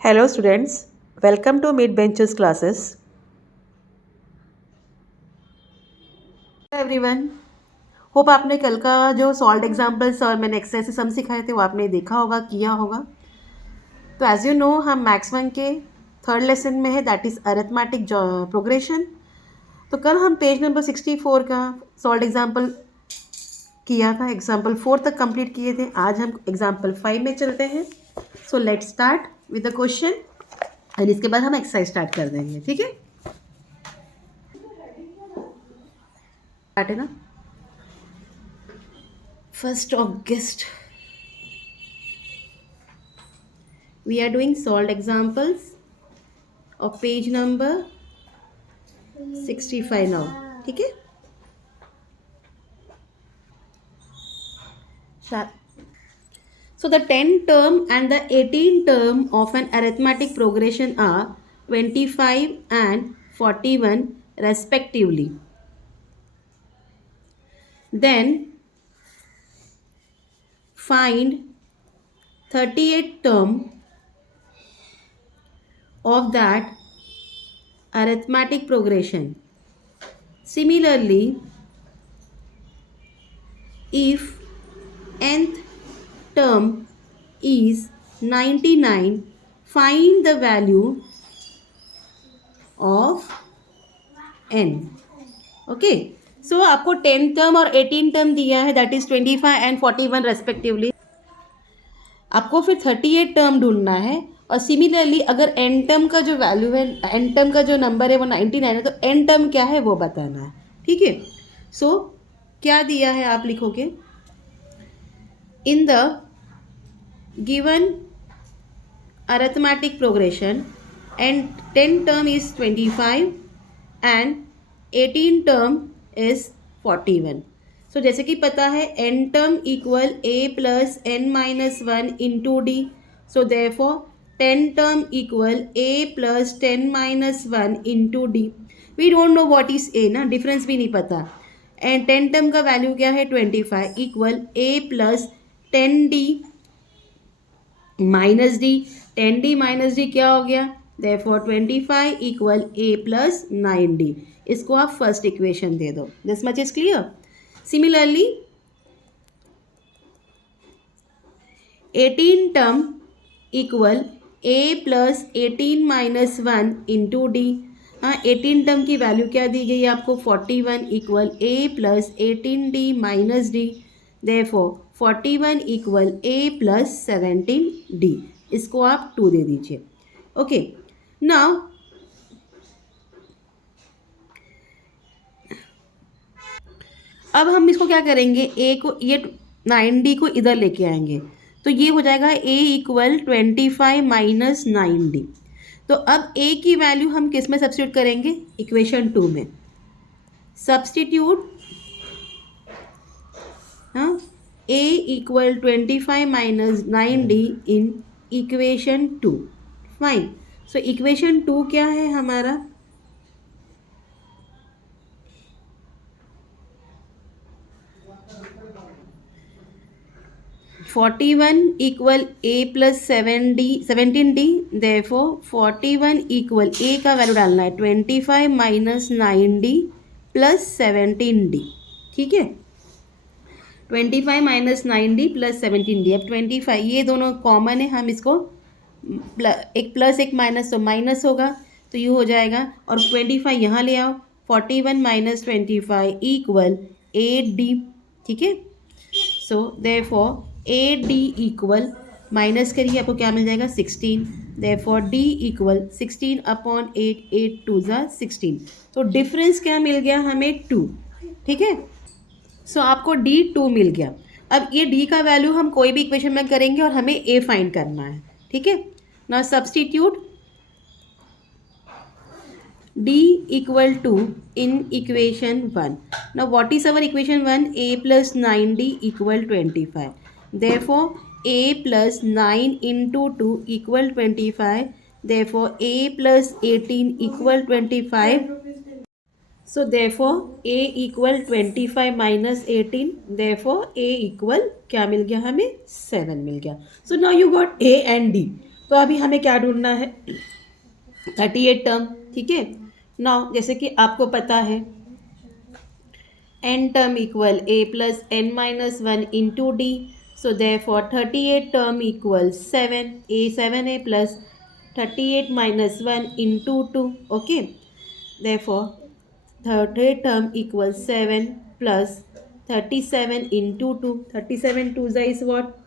Hello students, welcome to Mid Benches classes. Everyone, hope आपने कल का जो सॉल्व एग्जाम्पल्स और मैंने एक्सरसाइज सम सिखाए थे वो आपने देखा होगा, किया होगा. तो एज यू नो हम मैथ्स 1 के थर्ड लेसन में है, दैट इज़ अरिथमेटिक प्रोग्रेशन. तो कल हम पेज नंबर 64 का सॉल्व एग्जाम्पल किया था, एग्जाम्पल 4 तक कंप्लीट किए थे. आज हम एग्जाम्पल 5 में चलते हैं. So let's start with the question और इसके बाद हम एक्सरसाइज स्टार्ट कर देंगे. ठीक है, स्टार्ट है ना. 1st August we are doing solved examples of page number 65 now. ठीक है, so the 10 term and the 18 term of an arithmetic progression are 25 and 41 respectively. Then find 38 term of that arithmetic progression. Similarly, if nth term is 99, find the value of n. Okay, so आपको 10 term और 18 term दिया है, that is 25 and 41 respectively. आपको फिर 38 term ढूंढना है. और similarly अगर एन टर्म का जो वैल्यू है, एन टर्म का जो नंबर है वो 99 है, तो एन टर्म क्या है वो बताना है. ठीक है, सो क्या दिया है आप लिखोगे, in the given arithmetic progression and 10 term is 25 and 18 term is 41. So जैसे कि पता है n term equal A plus n minus 1 into d. So therefore 10 term equal A plus 10 minus 1 into d. We don't know what is a ना, difference भी नहीं पता. And 10 term का value क्या है 25 इक्वल ए plus 10 D minus D. 10 D minus D क्या हो गया, देयरफॉर 25 इक्वल ए प्लस 9 डी. इसको आप फर्स्ट इक्वेशन दे दो. This much is clear. Similarly 18 term equal A plus 18 minus 1 into D. हाँ, 18 टर्म की वैल्यू क्या दी गई है आपको 41 इक्वल ए plus 18 D minus D. Therefore 41 equal ए प्लस 17 डी. इसको आप 2 दे दीजिए. ओके, नाउ अब हम इसको क्या करेंगे, ए को ये 9d को इधर लेके आएंगे. तो ये हो जाएगा a इक्वल 25 माइनस 9d. तो अब a की वैल्यू हम किस में सब्स्टिट्यूट करेंगे, इक्वेशन 2 में. सब्स्टिट्यूट हाँ, a equal 25 minus 9d in equation 2. Fine. So equation 2 क्या है हमारा, 41 इक्वल ए प्लस 17d. देयरफॉर 41 इक्वल ए का वैल्यू डालना है 25 माइनस 9d प्लस 17d. ठीक है, 25 माइनस 9d प्लस 17d. अब 25 ये दोनों कॉमन है, हम इसको एक प्लस एक माइनस तो माइनस होगा, तो ये हो जाएगा. और 25 यहाँ ले आओ, 41 माइनस 25 इक्वल 8d. ठीक है, so therefore A D equal minus करिए, आपको क्या मिल जाएगा 16. देयरफॉर डी इक्वल 16 अपॉन 8, 8 2 ज़ा 16. तो डिफरेंस क्या मिल गया हमें 2. ठीक है, सो आपको डी 2 मिल गया. अब ये डी का वैल्यू हम कोई भी इक्वेशन में करेंगे और हमें ए फाइंड करना है. ठीक है, now substitute d equal to in equation 1. Now what is our equation 1? a plus 9d equal 25. Therefore a plus 9 into 2 equal 25. Therefore a plus 18 equal 25. So therefore a equal 25 minus 18. Therefore a equal क्या मिल गया हमें 7 मिल गया. So now you got a and d. तो अभी हमें क्या ढूंढना है, 38 टर्म, ठीक है। नाउ जैसे कि आपको पता है n term equal a plus n minus 1 into d. So therefore 38 term equals 7, a 7a plus 38 minus 1 into 2. Okay. Therefore 38 term equals 7 plus 37 into 2. 37 2 is what?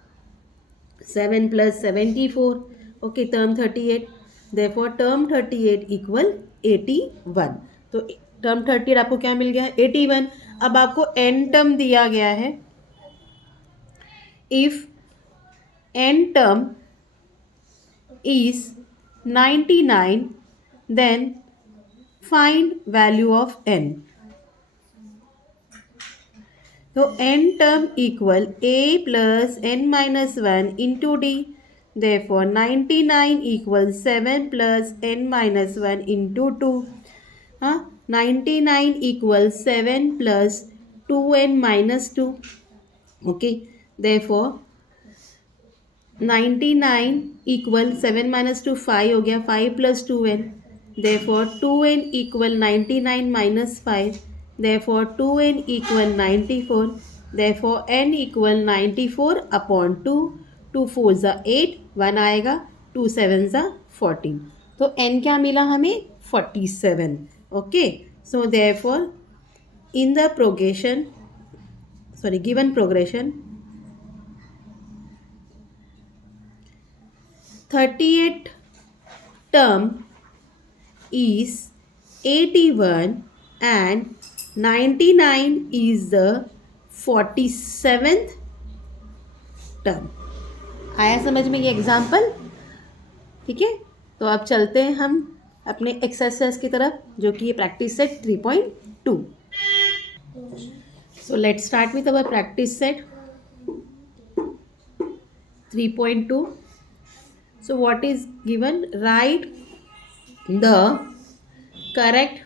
7 plus 74. Okay, term 38. Therefore term 38 equal 81. तो term 38 आपको क्या मिल गया, 81. अब आपको n term दिया गया है. If n term is 99, then find value of n. तो n term equal a plus n minus 1 into d. Therefore 99 equals 7 plus n minus 1 into 2. 99 equals 7 plus 2n minus 2. Okay. Therefore 99 equal 7 minus 2 5 हो गया, 5 plus 2n. Therefore 2n equal 99 minus 5. Therefore 2n equal 94. Therefore n equal 94 upon 2. 2 4 ज़ा 8, 1 आएगा, 2 7 ज़ा 14. तो n क्या मिला हमें, 47. Okay. So therefore in the progression, given progression, 38 term is 81 and 99 is the 47th term. आया समझ में ये एग्जाम्पल, ठीक है. तो अब चलते हैं हम अपने एक्सरसाइज की तरफ, जो कि ये practice set 3.2. So let's start with our practice set 3.2. So what is given? Write the correct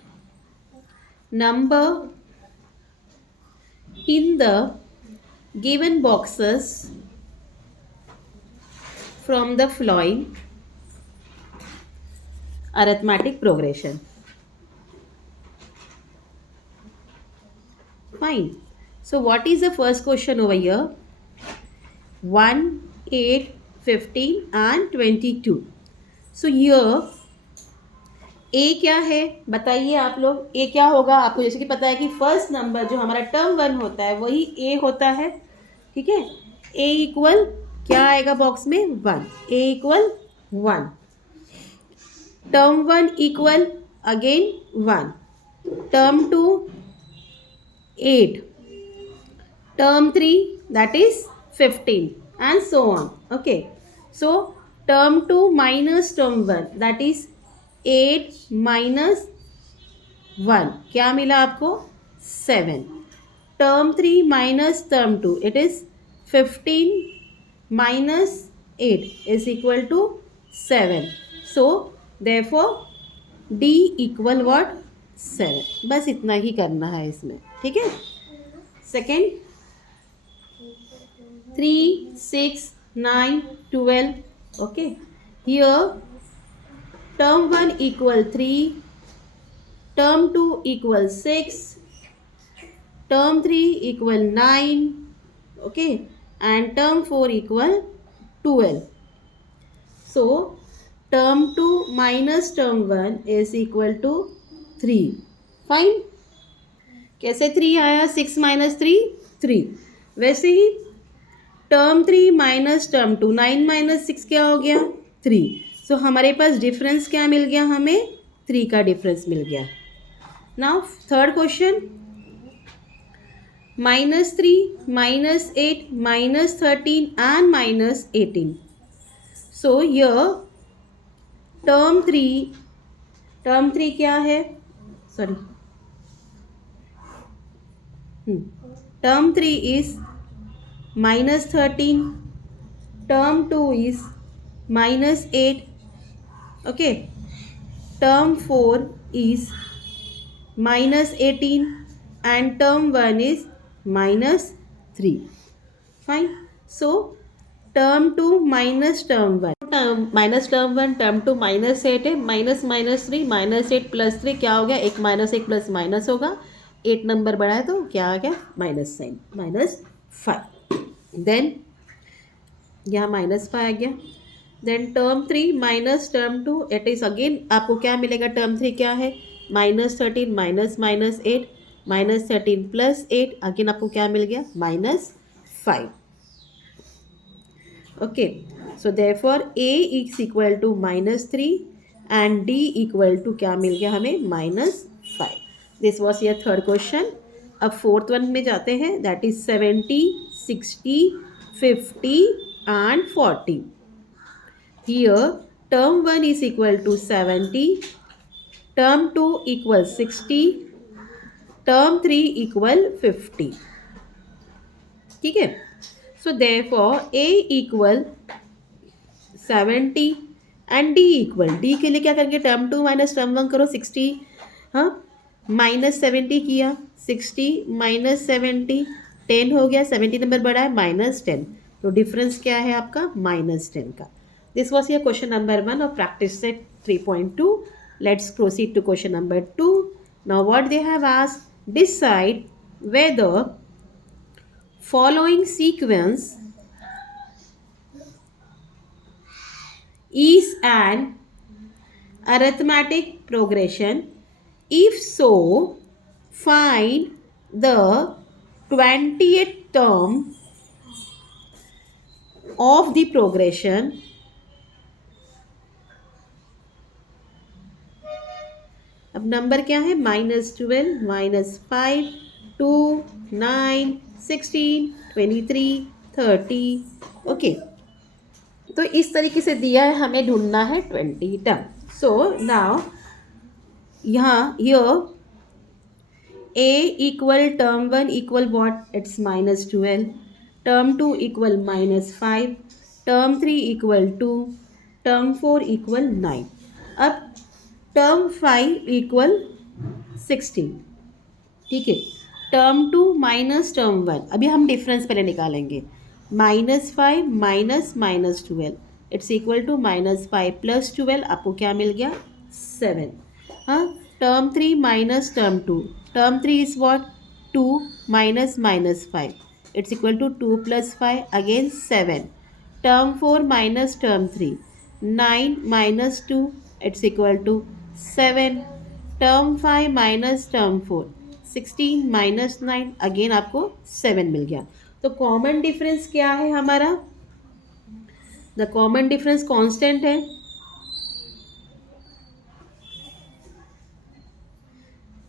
number in the given boxes from the following arithmetic progression. Fine. So what is the first question over here? 1, 8, 15 and 22. So here a क्या है बताइए आप लोग. a क्या होगा, आपको जैसे कि पता है कि फर्स्ट नंबर जो हमारा टर्म 1 होता है वही a होता है, ठीक है. a इक्वल क्या आएगा बॉक्स में, 1. a equal 1. Term 1 equal again 1. Term 2 8. Term 3 that is 15 and so on. Okay. So term 2 minus term 1 that is 8 minus 1 क्या मिला आपको, 7. term 3 minus term 2 it is 15 minus 8 is equal to 7. So therefore D equal what, 7. बस इतना ही करना है इसमें, ठीक है. Second 3, 6, 9, 12. Okay. Here term 1 equal 3, term 2 equal 6, term 3 equal 9. Okay. And term 4 equal 12. So term 2 minus term 1 is equal to 3. Fine. कैसे 3 आया, 6 minus 3 3. वैसे ही टर्म 3 माइनस टर्म 2, 9 माइनस 6 क्या हो गया, 3. सो हमारे पास डिफरेंस क्या मिल गया, हमें 3 का डिफरेंस मिल गया. Now third question, -3, -8, -13 and -18. So here term 3 क्या है, sorry, term 3 is -13, term 2 is -8. Okay. term 4 is -18 and term 1 is -3. Fine. So term 2 minus term 1. Term one term two -8 है, माइनस माइनस थ्री, -8 + 3 क्या हो गया, एक minus एक plus minus होगा, 8 number बड़ा है तो क्या आ गया, माइनस साइन, -5। देन यहाँ -5 आ गया। Then term 3 minus term 2, it is again आपको क्या मिलेगा, टर्म 3 क्या है, -13 माइनस -8, -13 + 8 अगेन आपको क्या मिल गया, -5। Okay, so therefore A is equal to -3 and D equal to क्या मिल गया हमें, -5। This was your third question. अब फोर्थ वन में जाते हैं, that is 70, 60, 50 and 40। Here term 1 is equal to 70, term 2 equal 60, term 3 equal 50. ठीक है, so therefore A equal 70 and D equal, D के लिए क्या करेंगे, टर्म 2 माइनस टर्म 1 करो, 60, हाँ, -70 किया, 60 -70 10 हो गया, 70 नंबर बड़ा है, -10, तो डिफरेंस क्या है आपका, -10 का। This was your question number 1 of practice set 3.2। Let's proceed to question number 2। Now what they have asked, decide whether following sequence is an arithmetic progression. If so, find the 20th term of the progression. अब number क्या है, -12, -5, 2, 9, 16, 23, 30। Okay, तो इस तरीके से दिया है, हमें ढूंढना है 20 टर्म। सो नाउ यहाँ here A equal term 1 equal what, it's -12, term 2 equal -5, term 3 equal 2, term 4 equal 9। अब टर्म 5 इक्वल 16, ठीक है। टर्म 2 माइनस टर्म 1, अभी हम डिफरेंस पहले निकालेंगे, -5 माइनस -12, इट्स इक्वल टू -5 + 12, आपको क्या मिल गया, 7। हाँ, term 3 minus term 2, term 3 is what, 2 minus -5, it's equal to 2 + 5 again 7। Term 4 minus term 3, 9 minus 2, it's equal to 7। Term 5 minus term 4, 16 minus 9, again आपको 7 मिल गया। तो कॉमन डिफरेंस क्या है हमारा, द कॉमन डिफरेंस कांस्टेंट है,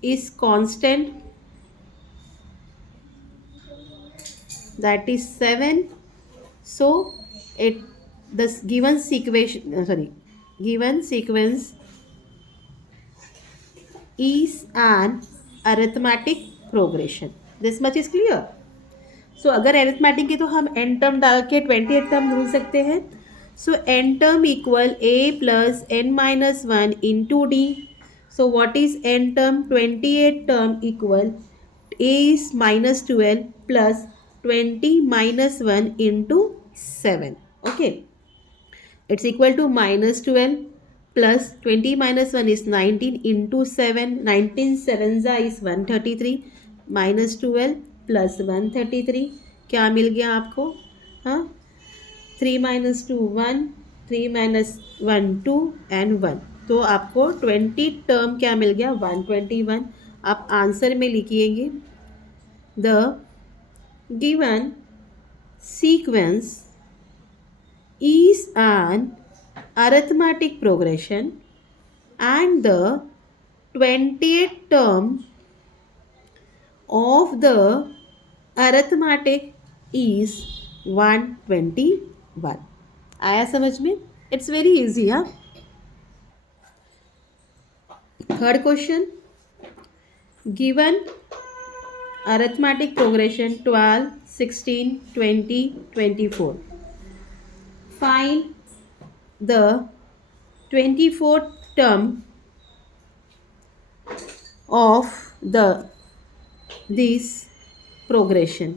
is constant, that is 7। So it the given sequence is an arithmetic progression. This much is clear. So अगर arithmetic है तो हम n टर्म डाल के 28 टर्म ढूंढ सकते हैं। So n term equal a plus n minus 1 into d. So what is n term? 28 term equal a is -12 plus 20 minus 1 into 7. Okay. It's equal to -12 plus 20 minus 1 is 19 into 7. 19 7 is 133, -12 plus 133 क्या मिल गया आपको, हाँ, 3 minus 2 1, 3 minus 1 2 and 1, तो आपको 20 term क्या मिल गया, 121। आप आंसर में लिखिएंगे, the given sequence is an arithmetic progression and the 20th term of the arithmetic is 121। आया समझ में, इट्स वेरी इजी। हाँ, third question, given arithmetic progression 12, 16, 20, 24, find the 24th term of this progression.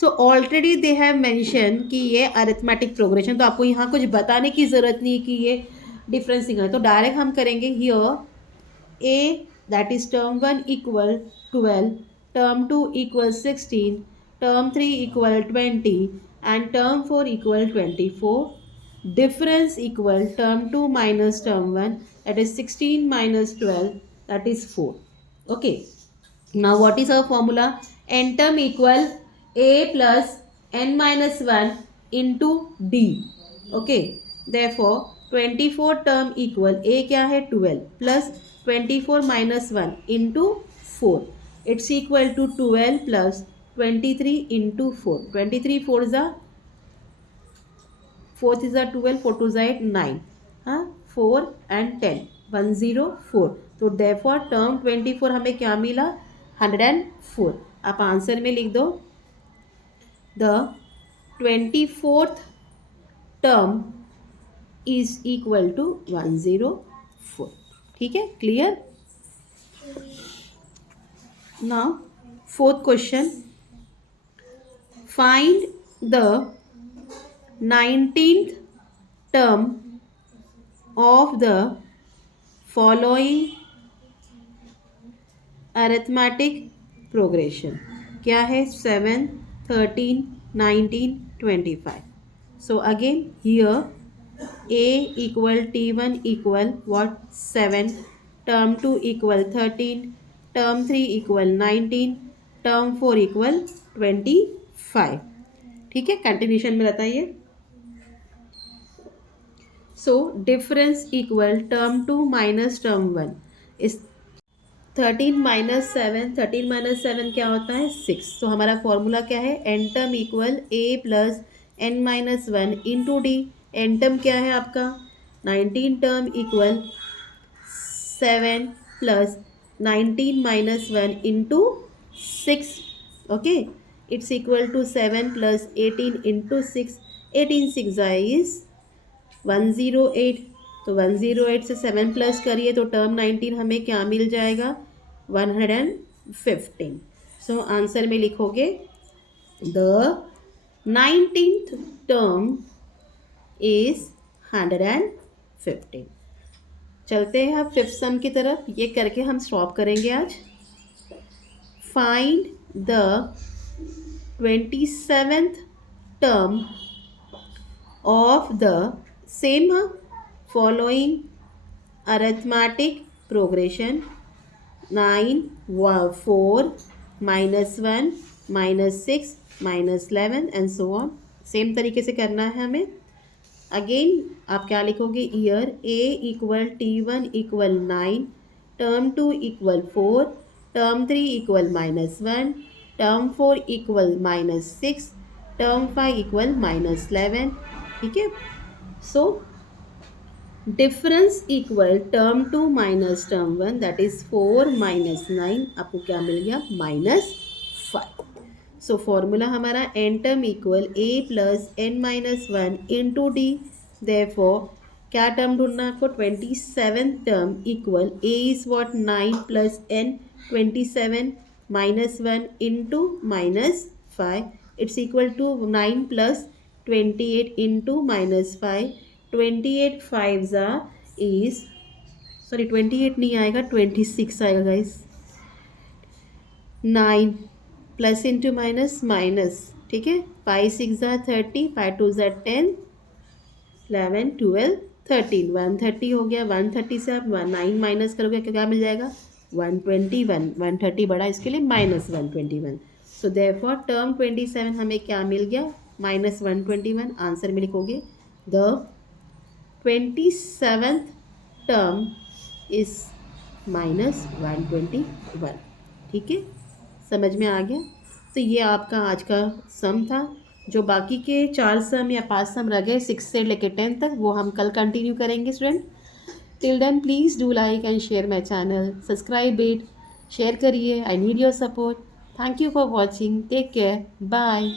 So already they have mention कि ये arithmetic progression, तो आपको यहाँ कुछ बताने की ज़रूरत नहीं है कि ये डिफरेंस निकालना, तो डायरेक्ट हम करेंगे here A that is term 1 equal 12, term 2 equal 16, term 3 equal 20 and term 4 equal 24. Difference equal term 2 minus term 1, that is 16 minus 12, that is 4. Okay. Now what is our formula? N term equal a plus n minus 1 into d. Okay. Therefore 24 term equal a क्या है 12 plus 24 minus 1 into 4. It's equal to 12 plus 23 into 4. 23 4 is a 4th is a 12, 4 2 is 8, 9. 4 and 10, 104. तो therefore term 24 हमें क्या मिला 104. आप answer में लिख दो the 24th term is equal to 104. ठीक है, clear. Now fourth question, find the 19th term of the following arithmetic progression. क्या है 7, 13, 19, 25. So again here a equal t1 equal what 7, term 2 equal 13, term 3 equal 19, term 4 equal 25. ठीक है, continuation में रहता है ये. So difference equal term 2 minus term 1 is 13 minus 7. 13 minus 7 क्या होता है 6. तो हमारा फॉर्मूला क्या है n term equal a plus n minus 1 into d. n term क्या है आपका 19 term equal 7 plus 19 minus 1 into 6. Okay, it's equal to 7 plus 18 into 6. 18 6 is 108. तो 108 से 7 प्लस करिए तो टर्म 19 हमें क्या मिल जाएगा 115. सो आंसर में लिखोगे द 19th टर्म इज 115. चलते हैं अब फिफ्थ सम की तरफ. ये करके हम स्टॉप करेंगे आज. Find the 27th term of the same following arithmetic progression. 9, 4, minus 1, minus 6, minus 11 and so on. Same तरीके से करना है हमें. अगेन आप क्या लिखोगे here a equal t1 equal 9, term 2 equal 4, term 3 equal -1, term 4 equal -6, term 5 equal -11. ठीक है. So difference equal term 2 minus term 1 that is 4 minus 9. आपको क्या मिल गया -5. सो फॉर्मूला हमारा n term equal a plus n minus 1 into d. Therefore क्या term ढूंढना है आपको 27 term equal a is what 9 plus n 27 minus 1 into -5. It's equal to 9 plus 28 into -5. 28 5s is sorry 28 नहीं आएगा 26 आएगा guys. 9 plus into minus minus. ठीक है. 5 6 30, 5 2 10, 11 12 13. 130 हो गया. 130 से आप 9 माइनस करोगे क्या मिल जाएगा 121. 130 बड़ा इसके लिए -121. सो देयरफॉर टर्म 27 हमें क्या मिल गया -121. आंसर में लिखोगे द 27th टर्म इज -121. ठीक है, समझ में आ गया. तो ये आपका आज का सम था. जो बाकी के 4 सम या 5 सम रह गए 6 से लेकर 10 तक वो हम कल कंटिन्यू करेंगे student. Till then please do like and share my channel, subscribe it, share करिए. I need your support. Thank you for watching. Take care. Bye.